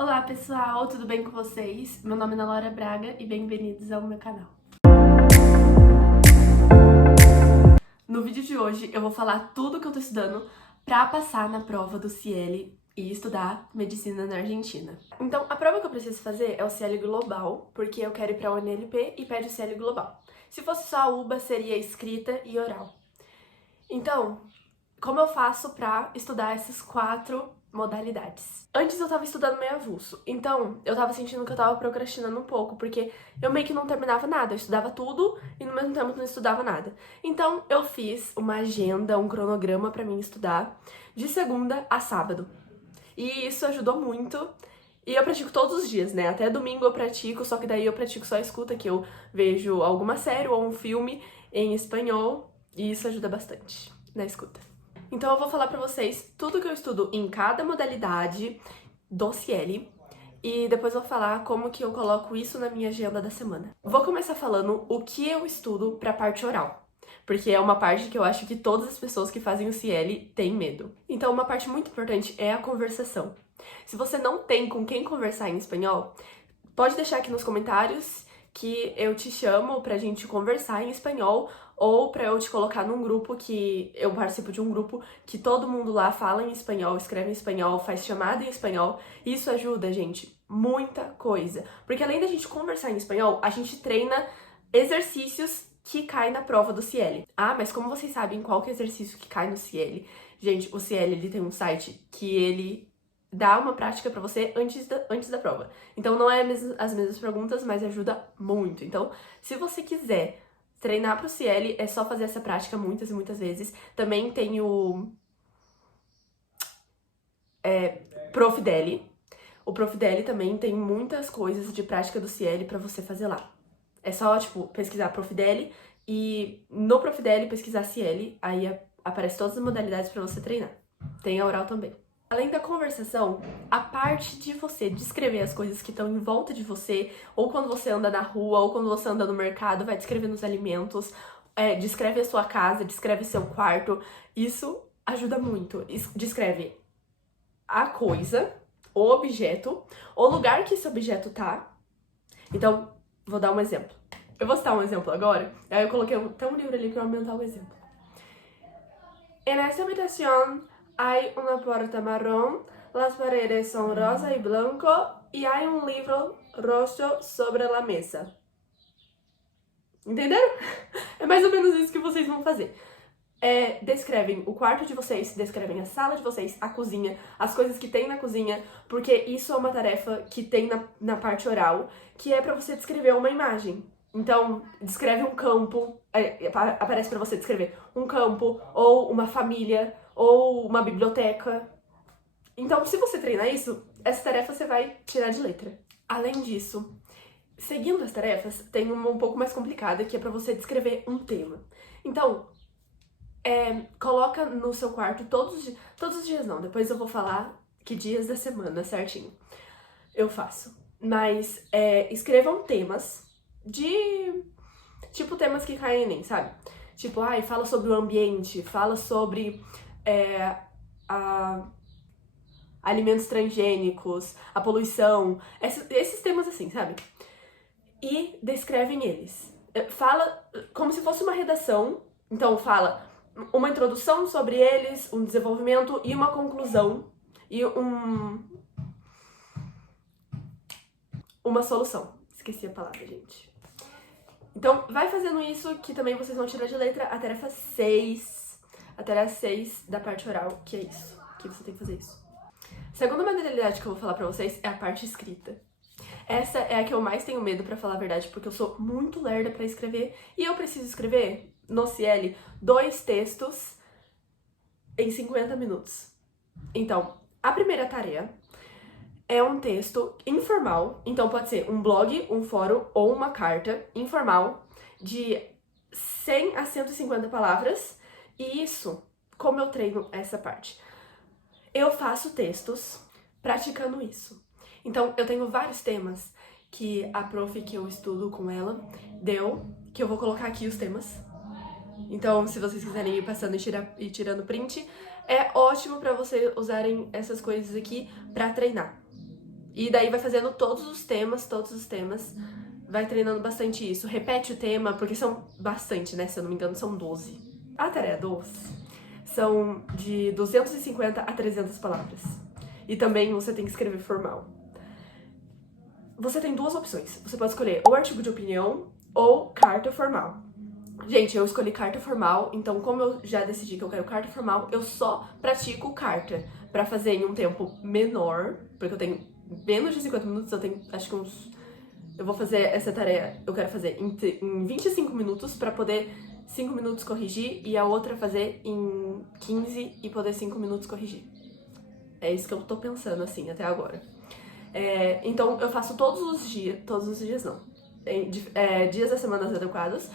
Olá pessoal, tudo bem com vocês? Meu nome é Ana Laura Braga e bem-vindos ao meu canal. No vídeo de hoje eu vou falar tudo que eu tô estudando pra passar na prova do CIELE e estudar medicina na Argentina. Então, a prova que eu preciso fazer é o CIELE Global, porque eu quero ir pra UNLP e pede o CIELE Global. Se fosse só a UBA, seria escrita e oral. Então, como eu faço pra estudar essas 4 modalidades? Antes eu tava estudando meio avulso, então eu tava sentindo que eu tava procrastinando um pouco, porque eu meio que não terminava nada, eu estudava tudo e no mesmo tempo não estudava nada. Então eu fiz uma agenda, um cronograma pra mim estudar, de segunda a sábado. E isso ajudou muito. E eu pratico todos os dias, né? Até domingo eu pratico, só que daí eu pratico só a escuta, que eu vejo alguma série ou um filme em espanhol, e isso ajuda bastante na escuta. Então eu vou falar pra vocês tudo que eu estudo em cada modalidade do CIELE e depois eu vou falar como que eu coloco isso na minha agenda da semana. Vou começar falando o que eu estudo pra parte oral, porque é uma parte que eu acho que todas as pessoas que fazem o CIELE têm medo. Então uma parte muito importante é a conversação. Se você não tem com quem conversar em espanhol, pode deixar aqui nos comentários que eu te chamo pra gente conversar em espanhol ou pra eu te colocar num grupo que eu participo de um grupo que todo mundo lá fala em espanhol, escreve em espanhol, faz chamada em espanhol. Isso ajuda, gente, muita coisa. Porque além da gente conversar em espanhol, a gente treina exercícios que caem na prova do CIELE. Ah, mas como vocês sabem qual que é o exercício que cai no CIELE? Gente, o CIELE ele tem um site que ele dá uma prática pra você antes da prova. Então não é as mesmas perguntas, mas ajuda muito. Então, se você quiser treinar pro CIELE, é só fazer essa prática muitas e muitas vezes. Também tem o Profideli. O Profideli também tem muitas coisas de prática do CIELE pra você fazer lá. É só, tipo, pesquisar Profideli e no Profideli pesquisar CIELE, aí aparece todas as modalidades pra você treinar. Tem a oral também. Além da conversação, a parte de você descrever as coisas que estão em volta de você, ou quando você anda na rua, ou quando você anda no mercado, vai descrevendo os alimentos, descreve a sua casa, descreve seu quarto, isso ajuda muito. Descreve a coisa, o objeto, o lugar que esse objeto tá. Então, vou dar um exemplo. Eu vou citar um exemplo agora, aí eu coloquei até um livro ali pra aumentar o exemplo. En esta habitación hay una puerta marrón, las paredes son rosa y blanco y hay un libro rojo sobre la mesa. Entenderam? É mais ou menos isso que vocês vão fazer. Descrevem o quarto de vocês, descrevem a sala de vocês, a cozinha, as coisas que tem na cozinha, porque isso é uma tarefa que tem na parte oral, que é pra você descrever uma imagem. Então, descreve um campo, aparece pra você descrever um campo, ou uma família, ou uma biblioteca. Então, se você treinar isso, essa tarefa você vai tirar de letra. Além disso, seguindo as tarefas, tem uma um pouco mais complicada, que é pra você descrever um tema. Então, coloca no seu quarto todos os dias não, depois eu vou falar que dias da semana certinho eu faço. Mas escrevam temas de, tipo, temas que caem em Enem, sabe? Tipo, fala sobre o ambiente, fala sobre alimentos transgênicos, a poluição, esses temas assim, sabe? E descrevem eles. Fala como se fosse uma redação, então fala uma introdução sobre eles, um desenvolvimento e uma conclusão e uma solução. Esqueci a palavra, gente. Então, vai fazendo isso que também vocês vão tirar de letra a tarefa 6. A tarefa 6 da parte oral, que é isso. Que você tem que fazer isso. Segunda modalidade que eu vou falar pra vocês é a parte escrita. Essa é a que eu mais tenho medo, pra falar a verdade, porque eu sou muito lerda pra escrever e eu preciso escrever, no CIELE, 2 textos em 50 minutos. Então, a primeira tarefa é um texto informal, então pode ser um blog, um fórum ou uma carta informal de 100 a 150 palavras. E isso, como eu treino essa parte? Eu faço textos praticando isso. Então, eu tenho vários temas que a prof que eu estudo com ela deu, que eu vou colocar aqui os temas. Então, se vocês quiserem ir passando e tirando print, é ótimo pra vocês usarem essas coisas aqui pra treinar. E daí vai fazendo todos os temas, vai treinando bastante isso. Repete o tema, porque são bastante, né? Se eu não me engano, são 12. A tarefa 2 são de 250 a 300 palavras. E também você tem que escrever formal. Você tem duas opções. Você pode escolher ou artigo de opinião ou carta formal. Gente, eu escolhi carta formal, então como eu já decidi que eu quero carta formal, eu só pratico carta pra fazer em um tempo menor, porque eu tenho menos de 50 minutos, eu tenho acho que uns... Eu vou fazer essa tarefa, eu quero fazer em 25 minutos pra poder 5 minutos corrigir e a outra fazer em 15 e poder 5 minutos corrigir. É isso que eu tô pensando, assim, até agora. Então eu faço todos os dias não, dias das semanas adequados.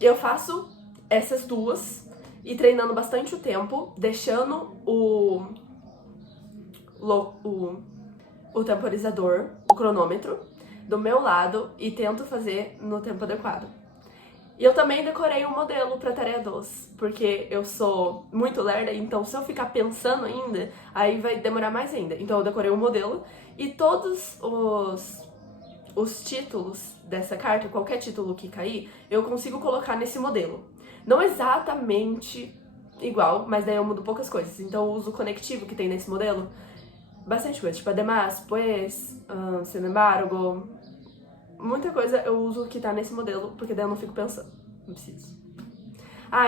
Eu faço essas duas e treinando bastante o tempo, deixando o temporizador, o cronômetro, do meu lado e tento fazer no tempo adequado. E eu também decorei um modelo pra tarefa 2, porque eu sou muito lerda, então se eu ficar pensando ainda, aí vai demorar mais ainda. Então eu decorei um modelo e todos os títulos dessa carta, qualquer título que cair, eu consigo colocar nesse modelo. Não exatamente igual, mas daí eu mudo poucas coisas. Então eu uso o conectivo que tem nesse modelo, bastante coisa, tipo además, pues, sin embargo, muita coisa eu uso que tá nesse modelo, porque daí eu não fico pensando, não preciso.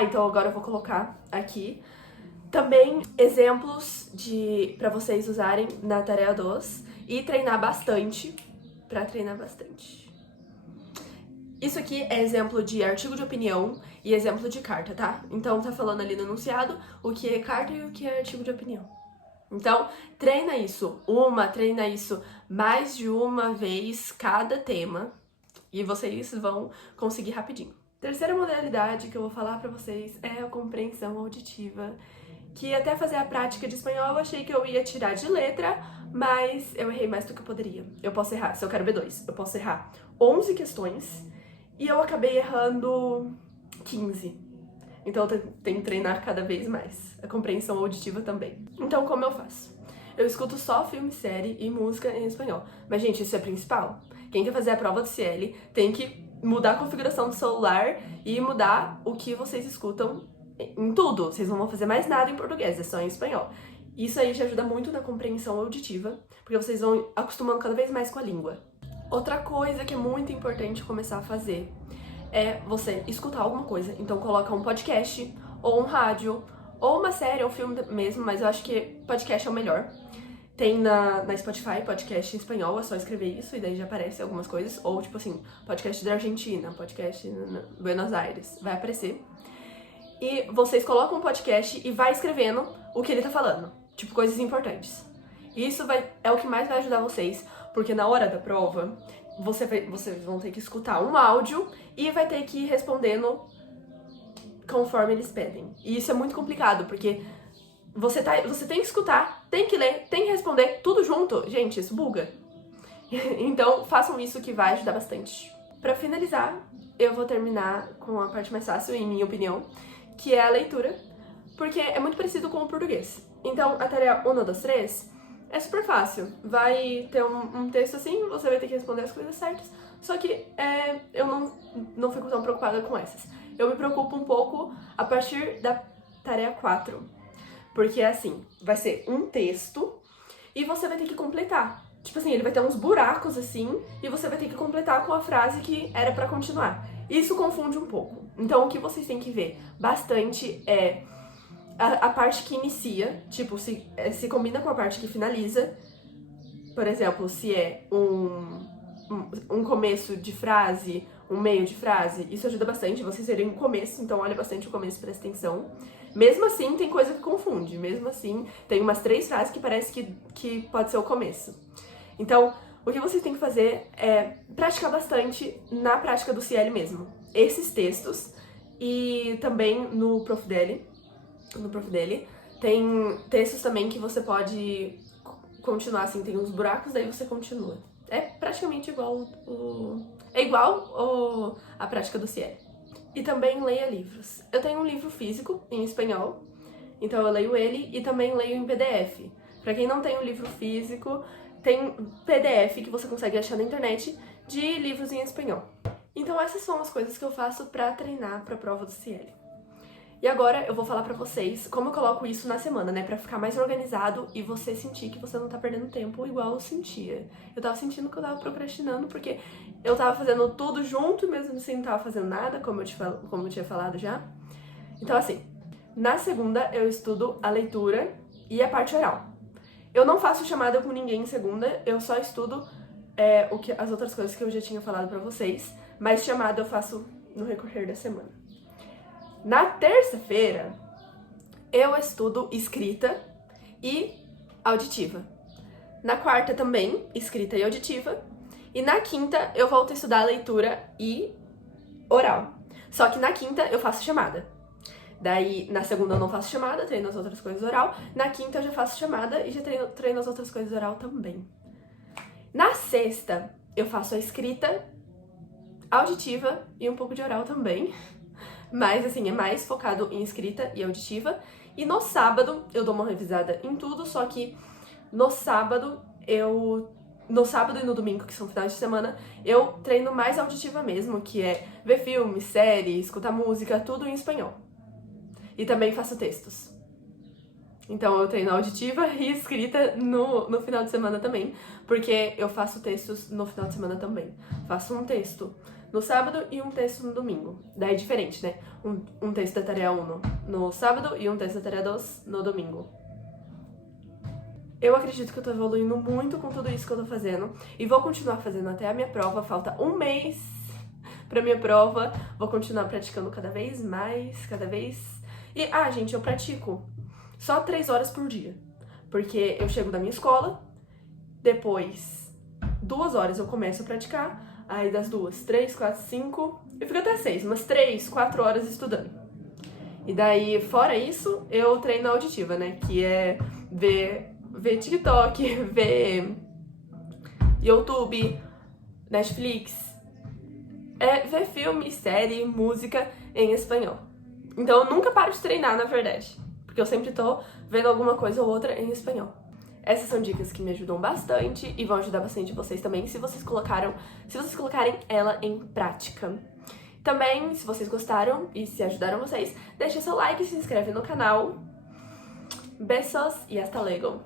Então agora eu vou colocar aqui também exemplos pra vocês usarem na tarefa 2 e treinar bastante, pra treinar bastante. Isso aqui é exemplo de artigo de opinião e exemplo de carta, tá? Então tá falando ali no enunciado o que é carta e o que é artigo de opinião. Então, treina isso mais de uma vez cada tema e vocês vão conseguir rapidinho. Terceira modalidade que eu vou falar pra vocês é a compreensão auditiva, que até fazer a prática de espanhol eu achei que eu ia tirar de letra, mas eu errei mais do que eu poderia. Eu posso errar, se eu quero B2, eu posso errar 11 questões e eu acabei errando 15. Então eu tenho que treinar cada vez mais. A compreensão auditiva também. Então como eu faço? Eu escuto só filme, série e música em espanhol. Mas gente, isso é principal. Quem quer fazer a prova do CL tem que mudar a configuração do celular e mudar o que vocês escutam em tudo. Vocês não vão fazer mais nada em português, é só em espanhol. Isso aí já ajuda muito na compreensão auditiva, porque vocês vão acostumando cada vez mais com a língua. Outra coisa que é muito importante começar a fazer é você escutar alguma coisa. Então coloca um podcast, ou um rádio, ou uma série, ou filme mesmo, mas eu acho que podcast é o melhor. Tem na Spotify podcast em espanhol, é só escrever isso e daí já aparece algumas coisas. Ou tipo assim, podcast da Argentina, podcast em Buenos Aires, vai aparecer. E vocês colocam um podcast e vai escrevendo o que ele tá falando. Tipo, coisas importantes. Isso é o que mais vai ajudar vocês, porque na hora da prova, vocês vão ter que escutar um áudio e vai ter que ir respondendo conforme eles pedem. E isso é muito complicado, porque você tem que escutar, tem que ler, tem que responder tudo junto. Gente, isso buga. Então, façam isso que vai ajudar bastante. Pra finalizar, eu vou terminar com a parte mais fácil, em minha opinião, que é a leitura, porque é muito parecido com o português. Então, a tarefa 1, 2, 3 é super fácil. Vai ter um texto assim, você vai ter que responder as coisas certas, só que eu não fico tão preocupada com essas. Eu me preocupo um pouco a partir da tarefa 4, porque assim, vai ser um texto e você vai ter que completar. Tipo assim, ele vai ter uns buracos assim, e você vai ter que completar com a frase que era pra continuar. Isso confunde um pouco. Então, o que vocês têm que ver bastante é a parte que inicia, tipo, se combina com a parte que finaliza. Por exemplo, se é um começo de frase, um meio de frase, isso ajuda bastante. Vocês verem o começo, então olha bastante o começo, presta atenção. Mesmo assim, tem coisa que confunde. Mesmo assim, tem umas 3 frases que parece que pode ser o começo. Então, o que vocês têm que fazer é praticar bastante na prática do CL mesmo. Esses textos e também no Prof. Deli. Tem textos também que você pode continuar assim, tem uns buracos, daí você continua. É praticamente igual a prática do CL. E também leia livros. Eu tenho um livro físico em espanhol, então eu leio ele e também leio em PDF. Pra quem não tem o livro físico, tem PDF que você consegue achar na internet de livros em espanhol. Então essas são as coisas que eu faço pra treinar pra prova do CL. E agora eu vou falar pra vocês como eu coloco isso na semana, né? Pra ficar mais organizado e você sentir que você não tá perdendo tempo igual eu sentia. Eu tava sentindo que eu tava procrastinando porque eu tava fazendo tudo junto e mesmo assim não tava fazendo nada, como eu tinha falado já. Então assim, na segunda eu estudo a leitura e a parte oral. Eu não faço chamada com ninguém em segunda, eu só estudo as outras coisas que eu já tinha falado pra vocês, mas chamada eu faço no recorrer da semana. Na terça-feira, eu estudo escrita e auditiva. Na quarta também, escrita e auditiva. E na quinta, eu volto a estudar leitura e oral. Só que na quinta, eu faço chamada. Daí, na segunda eu não faço chamada, treino as outras coisas oral. Na quinta eu já faço chamada e já treino as outras coisas oral também. Na sexta, eu faço a escrita, auditiva e um pouco de oral também. Mas, assim, é mais focado em escrita e auditiva. E no sábado, eu dou uma revisada em tudo, só que no sábado e no domingo, que são finais de semana, eu treino mais auditiva mesmo, que é ver filme, série, escutar música, tudo em espanhol. E também faço textos. Então eu treino auditiva e escrita no final de semana também, porque eu faço textos no final de semana também. Faço um texto no sábado e um texto no domingo. Daí é diferente, né? Um texto da tarefa 1 no sábado e um texto da tarefa 2 no domingo. Eu acredito que eu tô evoluindo muito com tudo isso que eu tô fazendo e vou continuar fazendo até a minha prova. Falta um mês pra minha prova. Vou continuar praticando cada vez mais, cada vez... E, gente, eu pratico só 3 horas por dia. Porque eu chego da minha escola, depois 2 horas eu começo a praticar, aí das 2, 3, 4, 5, eu fico até 6, umas 3, 4 horas estudando. E daí, fora isso, eu treino a auditiva, né? Que é ver TikTok, ver YouTube, Netflix, ver filme, série, música em espanhol. Então eu nunca paro de treinar, na verdade, porque eu sempre tô vendo alguma coisa ou outra em espanhol. Essas são dicas que me ajudam bastante e vão ajudar bastante vocês também se vocês colocarem ela em prática. Também, se vocês gostaram e se ajudaram vocês, deixa seu like e se inscreve no canal. Besos e hasta luego!